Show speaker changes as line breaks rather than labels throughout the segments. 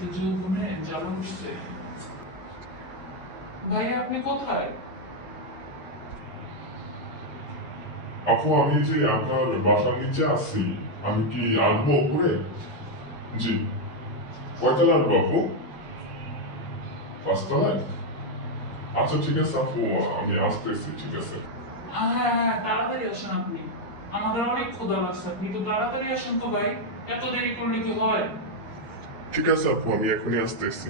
আজকে যৌবনে জ্বালা উঠছে ভাই আপনি কোথায়?
আপু আমি যে আপনার বাসার নিচে আছি আমি কি আসব উপরে? জি। কয়তলা আসব আপু? পাঁচতলায়? আচ্ছা ঠিক আছে আপু আমি আসতেছি ঠিক আছে।
হ্যাঁ হ্যাঁ হ্যাঁ তাড়াতাড়ি আসেন আপনি। আমাদের অনেক ক্ষুধা লাগছে আপনি তো তাড়াতাড়ি আসেন তো ভাই এত দেরি করলে কি হয়?
ঠিক আছে আপু আমি এখনই আসতেছি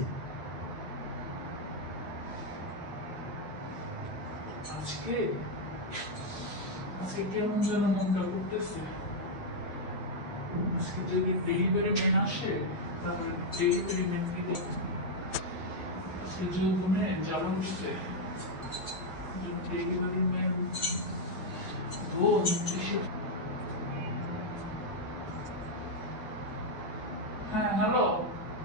আজকে আজকে কেমন যেন মনটা করতেছে আজকে যদি ডেলিভারি ম্যান আসে তাহলে ডেলিভারি ম্যানকে আজকে যৌবনে জ্বালা উঠছে ডেলিভারি ম্যান ও হ্যাঁ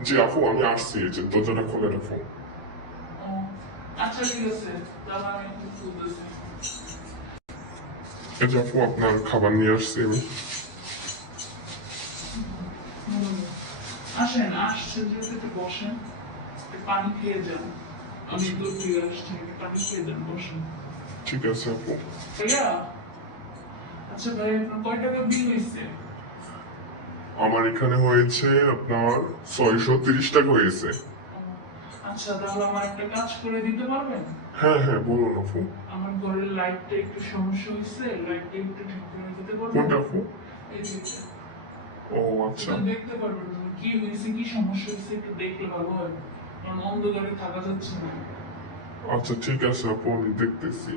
জি আপু আমি আসছি দরজাটা খুলে রাখো
আচ্ছা ঠিক আছে তাহলে আমি একটু খুলতেছি
এই যে আপু আপনার খাবার নিয়ে আসছি আমি
আসেন আসছেন যেহেতু বসেন পানি খেয়ে যান আমি দূর থেকে আসছি পানি খেয়ে যান বসেন
ঠিক আছে আপু
ভাইয়া আচ্ছা ভাই আপনার কয় টাকা বিল হয়েছে
আমার এখানে হয়েছে আপনার ছয়শো তিরিশ টাকা হয়েছে।
আচ্ছা তাহলে আমার একটা কাজ করে দিতে পারবেন?
হ্যাঁ হ্যাঁ বলুন আপু।
আমার ঘরের লাইটটা একটু সমস্যা হয়েছে লাইটটা একটু ঠিক করে দিতে পারবেন?
কোনটা আপু। ও আচ্ছা।
দেখতে পারবেন কি হয়েছে কি সমস্যা হয়েছে একটু দেখলে ভালো হয়। কারণ অন্ধকারে থাকা যাচ্ছে না।
আচ্ছা ঠিক আছে আপু আমি দেখতেছি।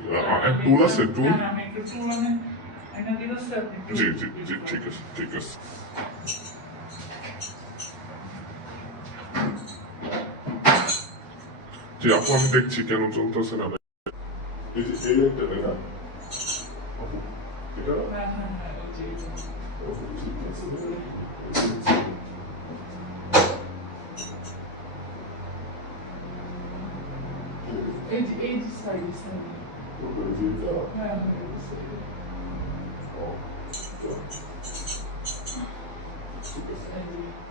টুল আছে টুল
আমি একটু টুল আনে একটু
জি জি জি ঠিক আছে ঠিক আছে। জি আপু আমি দেখছি কেন চলতেছে না। এই যে এই এটা?
যে যে। সাইড সাইড হ্যাঁ হ্যাঁ এই যে side এ।
ও,